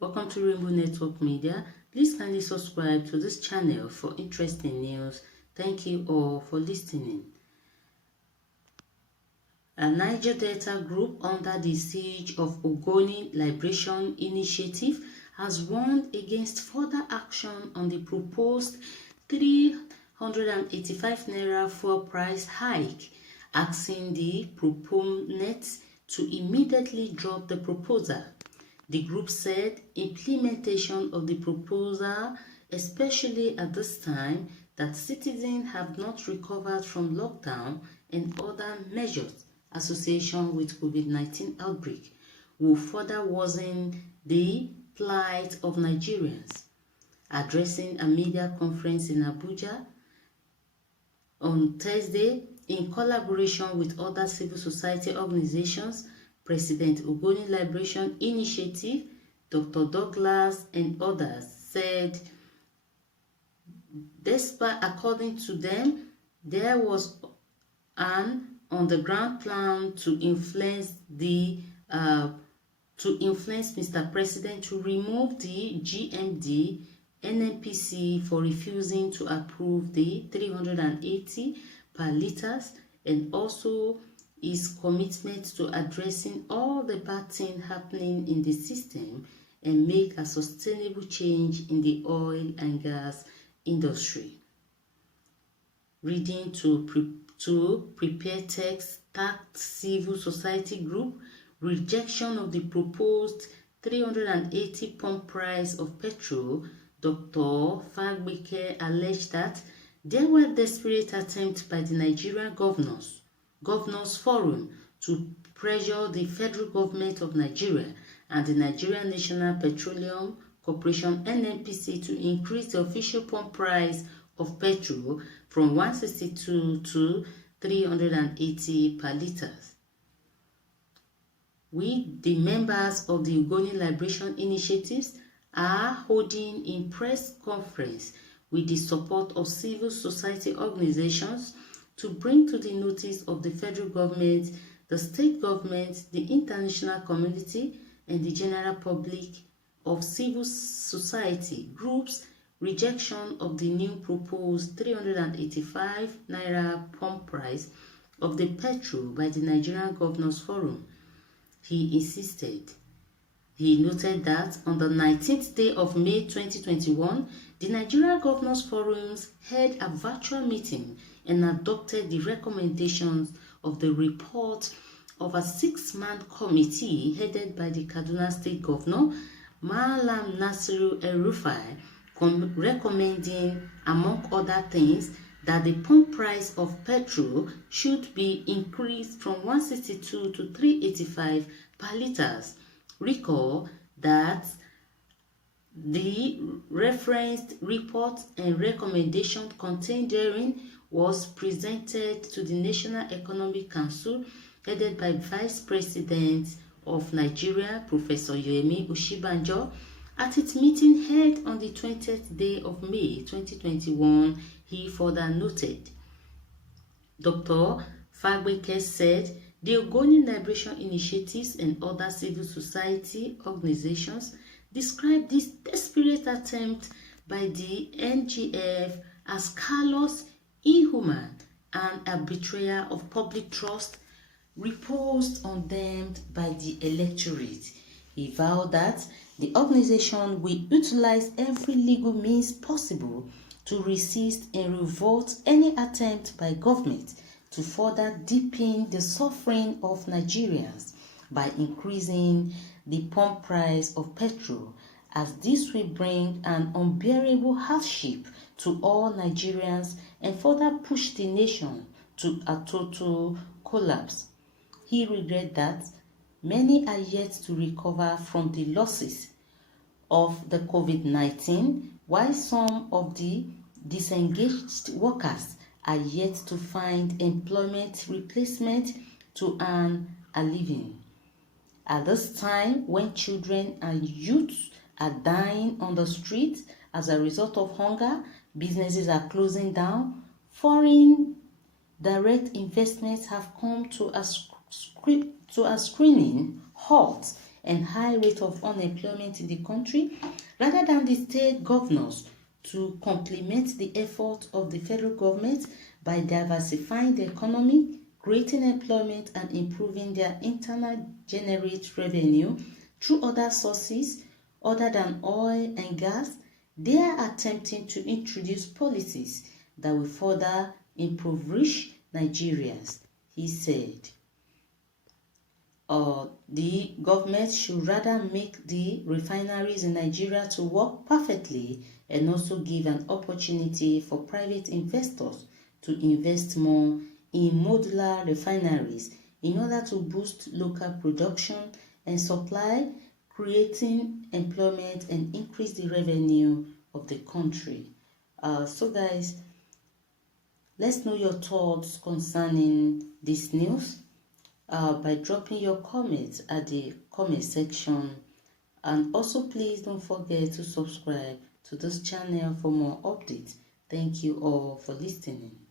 Welcome to Rainbow Network Media. Please kindly subscribe to this channel for interesting news. Thank you all for listening. A Niger Delta group under the siege of Ogoni Liberation Initiative has warned against further action on the proposed 385 naira fuel price hike, asking the proponents to immediately drop the proposal. The group said implementation of the proposal, especially at this time that citizens have not recovered from lockdown and other measures associated with COVID-19 outbreak, will further worsen the plight of Nigerians. Addressing a media conference in Abuja on Thursday, in collaboration with other civil society organizations, President Ogoni Liberation Initiative, Dr. Douglas, and others said, despite, according to them, there was an on-the-ground plan to influence Mr. President to remove the GMD NNPC for refusing to approve the 380 per litres, and also his commitment to addressing all the bad things happening in the system and make a sustainable change in the oil and gas industry. Reading to prepare text, tagged civil society group, rejection of the proposed 380 pump price of petrol, Dr. Fagbike alleged that there were desperate attempts by the Nigerian Governors Forum to pressure the federal government of Nigeria and the Nigerian National Petroleum Corporation NNPC to increase the official pump price of petrol from 162 to 380 per litre. We, the members of the Ogoni Liberation Initiatives, are holding a press conference with the support of civil society organizations to bring to the notice of the federal government, the state government, the international community, and the general public of civil society groups rejection of the new proposed 385 naira pump price of the petrol by the Nigerian Governors Forum. He insisted. He noted that on the 19th day of May 2021, the Nigerian Governors Forums held a virtual meeting and adopted the recommendations of the report of a 6-man committee headed by the Kaduna State Governor, Malam Nasiru El-Rufai, recommending, among other things, that the pump price of petrol should be increased from 162 to 385 per litres. Recall that the referenced report and recommendation contained therein was presented to the National Economic Council headed by Vice President of Nigeria, Professor Yemi Oshibanjo, at its meeting held on the 20th day of May 2021. He further noted. Dr. Fagbeke said the Ogoni Liberation Initiatives and other civil society organizations described this desperate attempt by the NGF as callous, inhuman, and a betrayal of public trust reposed on them by the electorate. He vowed that the organization will utilize every legal means possible to resist and revolt any attempt by government to further deepen the suffering of Nigerians by increasing the pump price of petrol, as this will bring an unbearable hardship to all Nigerians and further push the nation to a total collapse. He regretted that many are yet to recover from the losses of the COVID-19, while some of the disengaged workers are yet to find employment replacement to earn a living. At this time, when children and youth are dying on the streets as a result of hunger, businesses are closing down, foreign direct investments have come to a screening halt, and high rate of unemployment in the country, rather than the state governors to complement the efforts of the federal government by diversifying the economy, creating employment, and improving their internal generate revenue through other sources other than oil and gas, they are attempting to introduce policies that will further impoverish Nigerians, he said. The government should rather make the refineries in Nigeria to work perfectly and also give an opportunity for private investors to invest more in modular refineries in order to boost local production and supply, creating employment and increase the revenue of the country. So guys, let's know your thoughts concerning this news by dropping your comments at the comment section, and also please don't forget to subscribe to this channel for more updates. Thank you all for listening.